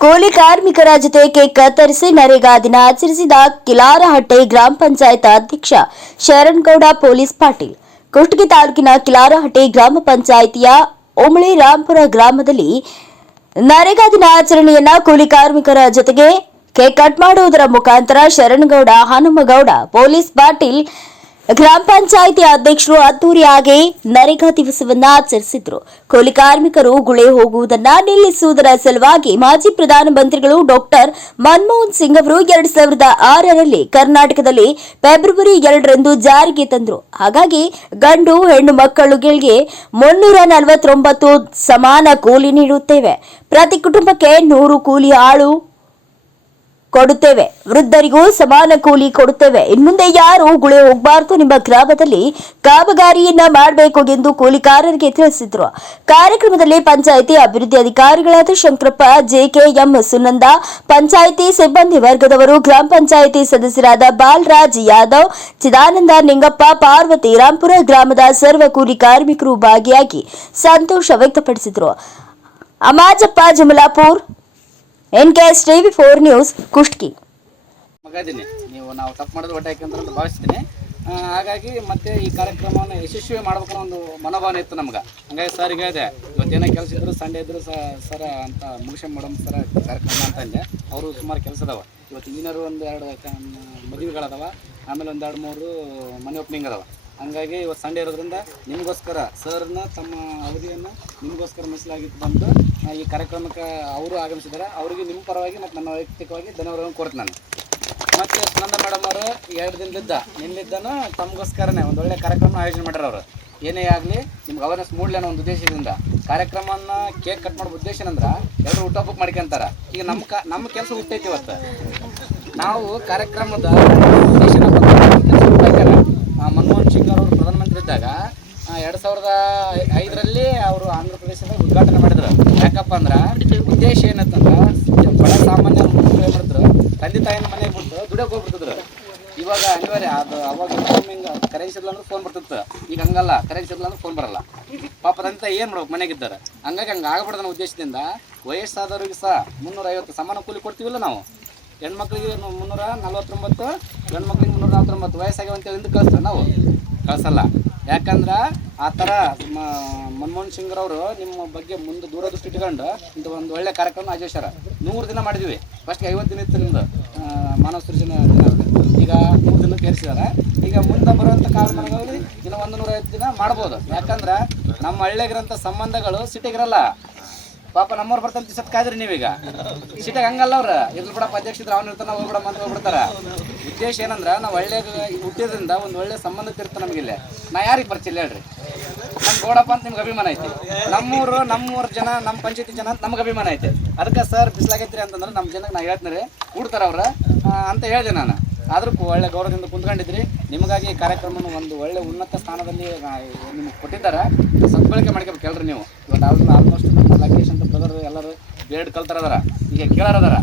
ಕೂಲಿ ಕಾರ್ಮಿಕರ ಜೊತೆ ಕೇಕ್ ಕತ್ತರಿಸಿ ನರೇಗಾ ದಿನ ಆಚರಿಸಿದ ಕಿಲಾರಹಟ್ಟೆ ಗ್ರಾಮ ಪಂಚಾಯತ್ ಅಧ್ಯಕ್ಷ ಶರಣ್ಗೌಡ ಪೊಲೀಸ್ ಪಾಟೀಲ್. ಕುಷ್ಟಗಿ ತಾಲೂಕಿನ ಕಿಲಾರಹಟ್ಟೆ ಗ್ರಾಮ ಪಂಚಾಯಿತಿಯ ಉಮಳಿ ರಾಂಪುರ ಗ್ರಾಮದಲ್ಲಿ ನರೇಗಾ ದಿನ ಆಚರಣೆಯನ್ನ ಕೂಲಿ ಕಾರ್ಮಿಕರ ಜೊತೆಗೆ ಕೇಕ್ ಕಟ್ ಮಾಡುವುದರ ಮುಖಾಂತರ ಶರಣ್ಗೌಡ, ಹನುಮಗೌಡ, ಪೊಲೀಸ್ ಪಾಟೀಲ್ ಗ್ರಾಮ ಪಂಚಾಯಿತಿ ಅಧ್ಯಕ್ಷರು ಅದ್ದೂರಿಯಾಗಿ ನರೇಗಾ ದಿವಸವನ್ನ ಆಚರಿಸಿದ್ರು. ಕೂಲಿ ಕಾರ್ಮಿಕರು ಗುಳೆ ಹೋಗುವುದನ್ನ ನಿಲ್ಲಿಸುವುದರ ಸಲುವಾಗಿ ಮಾಜಿ ಪ್ರಧಾನಮಂತ್ರಿಗಳು ಡಾಕ್ಟರ್ ಮನಮೋಹನ್ ಸಿಂಗ್ ಅವರು ಎರಡ್ ಸಾವಿರದ ಆರರಲ್ಲಿ ಕರ್ನಾಟಕದಲ್ಲಿ ಫೆಬ್ರವರಿ ಎರಡರಂದು ಜಾರಿಗೆ ತಂದ್ರು. ಹಾಗಾಗಿ ಗಂಡು, ಹೆಣ್ಣು ಮಕ್ಕಳುಗಳಿಗೆ ಮುನ್ನೂರ ನಲವತ್ತೊಂಬತ್ತು ಸಮಾನ ಕೂಲಿ ನೀಡುತ್ತೇವೆ. ಪ್ರತಿ ಕುಟುಂಬಕ್ಕೆ ನೂರು ಕೂಲಿ ಆಳು ಕೊಡುತ್ತೇವೆ. ವೃದ್ಧರಿಗೂ ಸಮಾನ ಕೂಲಿ ಕೊಡುತ್ತೇವೆ. ಇನ್ಮುಂದೆ ಯಾರು ಗುಳೆ ಹೋಗಬಾರ್ದು ನಿಮ್ಮ ಗ್ರಾಮದಲ್ಲಿ ಕಾಮಗಾರಿಯನ್ನ ಮಾಡಬೇಕು ಎಂದು ಕೂಲಿಕಾರರಿಗೆ ತಿಳಿಸಿದ್ರು. ಕಾರ್ಯಕ್ರಮದಲ್ಲಿ ಪಂಚಾಯಿತಿ ಅಭಿವೃದ್ಧಿ ಅಧಿಕಾರಿಗಳಾದ ಶಂಕರಪ್ಪ, ಜೆಕೆಎಂ ಸುನಂದ, ಪಂಚಾಯಿತಿ ಸಿಬ್ಬಂದಿ ವರ್ಗದವರು, ಗ್ರಾಮ ಪಂಚಾಯಿತಿ ಸದಸ್ಯರಾದ ಬಾಲರಾಜ್ ಯಾದವ್, ಚಿದಾನಂದ ನಿಂಗಪ್ಪ, ಪಾರ್ವತಿ ರಾಂಪುರ ಗ್ರಾಮದ ಸರ್ವ ಕೂಲಿ ಕಾರ್ಮಿಕರು ಭಾಗಿಯಾಗಿ ಸಂತೋಷ ವ್ಯಕ್ತಪಡಿಸಿದರು. Amajappa, Jamalapur NKS TV four news Kushtagi ಮಗ ನೀವು ನಾವು ತಪ್ಪು ಮಾಡಿದ್ರೆ ಹೊಟ್ಟೆ ಹಾಕಿ ಅಂತ ಭಾವಿಸ್ತೀನಿ. ಹಾಗಾಗಿ ಮತ್ತೆ ಈ ಕಾರ್ಯಕ್ರಮವನ್ನು ಯಶಸ್ವಿ ಮಾಡಬೇಕು ಅನ್ನೋ ಒಂದು ಮನೋಭಾವನೆ ಇತ್ತು ನಮ್ಗೆ. ಹಂಗಾಗಿ ಸರ್ಗೆ ಹೇಳಿದೆ ಇವತ್ತೇನೋ ಕೆಲಸ ಇದ್ರು ಸಂಡೆ ಇದ್ರು ಸರ ಅಂತ ಮುಗಿಸಿ ಮೇಡಮ್ ಸರ ಕಾರ್ಯಕ್ರಮ ಅಂತ ಅಂದೆ. ಅವರು ಸುಮಾರು ಕೆಲಸ ಅದಾವ. ಇವತ್ತು ಇಂಜಿನಿಯರ್ ಒಂದು ಎರಡು ಕ- ಮದುವೆಗಳದಾವ. ಆಮೇಲೆ ಒಂದು ಎರಡು ಮೂರು ಮನೆ ಓಪನಿಂಗ್ ಅದಾವ. ಹಂಗಾಗಿ ಇವತ್ತು ಸಂಡೇ ಇರೋದ್ರಿಂದ ನಿಮಗೋಸ್ಕರ ಸರ್ನ ತಮ್ಮ ಅವಧಿಯನ್ನು ನಿಮಗೋಸ್ಕರ ಮೀಸಲಾಗಿತ್ತು ಬಂದು ಈ ಕಾರ್ಯಕ್ರಮಕ್ಕೆ ಅವರು ಆಗಮಿಸಿದ್ದಾರೆ. ಅವರಿಗೆ ನಿಮ್ಮ ಪರವಾಗಿ ಮತ್ತು ನನ್ನ ವೈಯಕ್ತಿಕವಾಗಿ ಧನ್ಯವಾದಗಳನ್ನು ಕೊಡ್ತೀನಿ ನಾನು. ಮತ್ತು ಸ್ನಂದ ಮೇಡಮ್ ಅವರು ಎರಡು ದಿನದಿಂದ ನಿನ್ನಿದ್ದನು ತಮಗೋಸ್ಕರನೇ ಒಂದು ಒಳ್ಳೆ ಕಾರ್ಯಕ್ರಮ ಆಯೋಜನೆ ಮಾಡ್ಯಾರ ಅವರು. ಏನೇ ಆಗಲಿ, ನಿಮ್ಗೆ ಅವೇರ್ನೆಸ್ ಮೂಡಲಿ ಅನ್ನೋ ಒಂದು ಉದ್ದೇಶದಿಂದ. ಕಾರ್ಯಕ್ರಮನ ಕೇಕ್ ಕಟ್ ಮಾಡೋ ಉದ್ದೇಶ ಏನಂದ್ರೆ ಎಲ್ಲರೂ ಊಟ ಬುಕ್ ಮಾಡ್ಕೊಂತಾರ. ಈಗ ನಮ್ಮ ಕ ನಮ್ಮ ಕೆಲಸ ಹುಟ್ಟೈತಿ ಇವತ್ತು. ನಾವು ಕಾರ್ಯಕ್ರಮದ ಉದ್ದೇಶನ ಕೆಲಸ ಹುಟ್ಟಾಕ್ಯಾರ ಆ, ಮನಮೋಹನ್ ಸಿಂಗ್ ಅವರು ಪ್ರಧಾನಮಂತ್ರಿ ಇದ್ದಾಗ ಎರಡು ಸಾವಿರದ ಐದರಲ್ಲಿ ಅವರು ಆಂಧ್ರ ಪ್ರದೇಶದ ಉದ್ಘಾಟನೆ ಮಾಡಿದ್ರು. ಯಾಕಪ್ಪ ಅಂದ್ರೆ ಉದ್ದೇಶ ಏನಂತಂದ್ರೆ ಬಡ ಸಾಮಾನ್ಯ ಮಾಡಿದ್ರು, ತಂದೆ ತಾಯಿನ ಮನೆಗೆ ಬಿಟ್ಟು ದುಡಿಯೋಕೆ ಹೋಗ್ಬಿಡ್ತಿದ್ರು. ಇವಾಗ ಅನಿವಾರ್ಯ, ಅದು ಅವಾಗ ಹಿಂಗೆ ಕರೆನ್ಸಿ ಇಲ್ಲ ಅಂದ್ರೆ ಫೋನ್ ಬರ್ತಿತ್ತು. ಈಗ ಹಂಗಲ್ಲ ಕರೆನ್ಸಿ ಇಲ್ಲ ಅಂದ್ರೆ ಫೋನ್ ಬರಲ್ಲ. ಪಾಪ ತಂದೆ ತಾಯಿ ಏನು ಮಾಡ್ಬೇಕು ಮನೆಗಿದ್ದಾರೆ? ಹಂಗಾಗಿ ಹಂಗೆ ಆಗ್ಬಿಡ್ದು ಅನ್ನೋ ಉದ್ದೇಶದಿಂದ ವಯಸ್ಸಾದವ್ರಿಗೆ ಸಹ ಮುನ್ನೂರ ಐವತ್ತು ಸಮಾನ ಕೂಲಿ ಕೊಡ್ತೀವಿಲ್ಲ ನಾವು. ಹೆಣ್ಮಕ್ಳಿಗೆ ಮುನ್ನೂರ ನಲ್ವತ್ತೊಂಬತ್ತು ಗಂಡು ಮಕ್ಳಿಗೆ ಮುನ್ನೂರ ನಲ್ವತ್ತೊಂಬತ್ತು ಅಂತ ಹಿಂದೆ ಕಳಿಸ್ತಾರೆ ನಾವು? ಕಳ್ಸಲ್ಲ. ಯಾಕಂದ್ರೆ ಆ ಥರ ಮನಮೋಹನ್ ಸಿಂಗ್ರವರು ನಿಮ್ಮ ಬಗ್ಗೆ ಮುಂದೆ ದೂರದೃಷ್ಟಿ ಇಟ್ಕೊಂಡು ಇಂಥ ಒಂದು ಒಳ್ಳೆ ಕಾರ್ಯಕ್ರಮ ಆಚರಿಸ್ಯಾರ. ನೂರು ದಿನ ಮಾಡಿದ್ವಿ. ಫಸ್ಟ್ ಐವತ್ತು ದಿನ ಇತ್ತು ನಿಮ್ದು. ಆ, ಮಾನವ ಸೃಜನ. ಈಗ ನೂರು ದಿನ ಕೇರಿಸಿದಾರೆ ಈಗ ಮುಂದೆ ಬರುವಂಥ ಕಾಲಮಾನಗಳಲ್ಲಿ ದಿನ ಒಂದು ನೂರೈವತ್ತು ದಿನ ಮಾಡ್ಬೋದು. ಯಾಕಂದ್ರೆ ನಮ್ಮ ಹಳ್ಳಿಗಿರೋಂಥ ಸಂಬಂಧಗಳು ಸಿಟಿಗಿರಲ್ಲ. ಪಾಪ ನಮ್ಮವ್ರು ಬರ್ತಂತ ಸತ್ ಕಾಯ್ದ್ರಿ ನೀವೀಗ. ಸೀಟಾಗ ಹಂಗಲ್ಲ ಅವ್ರ. ಇರ್ಲಿ ಬಿಡಪ್ಪ, ಅಧ್ಯಕ್ಷ ಇದ್ರೆ ಅವ್ನು ಇರ್ತಾನ ಹೋಗ್ಬಿಡಮ್ಮ ಅಂತ ಹೋಗ್ಬಿಡ್ತಾರ ಉದ್ದೇಶ ಏನಂದ್ರ, ನಾವು ಒಳ್ಳೆ ಹುಟ್ಟಿದ್ರಿಂದ ಒಂದು ಒಳ್ಳೆ ಸಂಬಂಧ ತಿರ್ತ ನಮಗಿಲ್ಲ ನಾ ಯಾರಿಗೆ ಬರ್ತಿಲ್ಲ ಹೇಳ್ರಿ. ನಮ್ಮ ಗೋಡಪ್ಪ ಅಂತ ನಿಮ್ಗೆ ಅಭಿಮಾನ ಐತಿ. ನಮ್ಮೂರು ನಮ್ಮೂರು ಜನ ನಮ್ಮ ಪಂಚಾಯತಿ ಜನ ನಮ್ಗೆ ಅಭಿಮಾನ ಐತಿ. ಅದಕ್ಕೆ ಸರ್ ಬಿಸಿಲಾಗೈತ್ರಿ ಅಂತಂದ್ರೆ ನಮ್ಮ ಜನಕ್ಕೆ ನಾ ಹೇಳ್ತೀನಿ ಕೂಡ್ತಾರ ಅವ್ರ. ಅಂತ ಹೇಳಿದೆ ನಾನು. ಆದ್ರೂ ಒಳ್ಳೆ ಗೌರವದಿಂದ ಕುಂತ್ಕೊಂಡಿದ್ರಿ. ನಿಮಗಾಗಿ ಈ ಕಾರ್ಯಕ್ರಮನ ಒಂದು ಒಳ್ಳೆ ಉನ್ನತ ಸ್ಥಾನದಲ್ಲಿ ನಿಮ್ಗೆ ಕೊಟ್ಟಿದ್ದಾರೆ. ಸದ್ಬಳಕೆ ಮಾಡ್ಕೋಬೇಕು ಹೇಳ್ರಿ ನೀವು. ಬೇಡ್ ಕಲ್ತಾರ ಅದಾರ. ಈಗ ಕೇಳಾರ ಅದಾರ.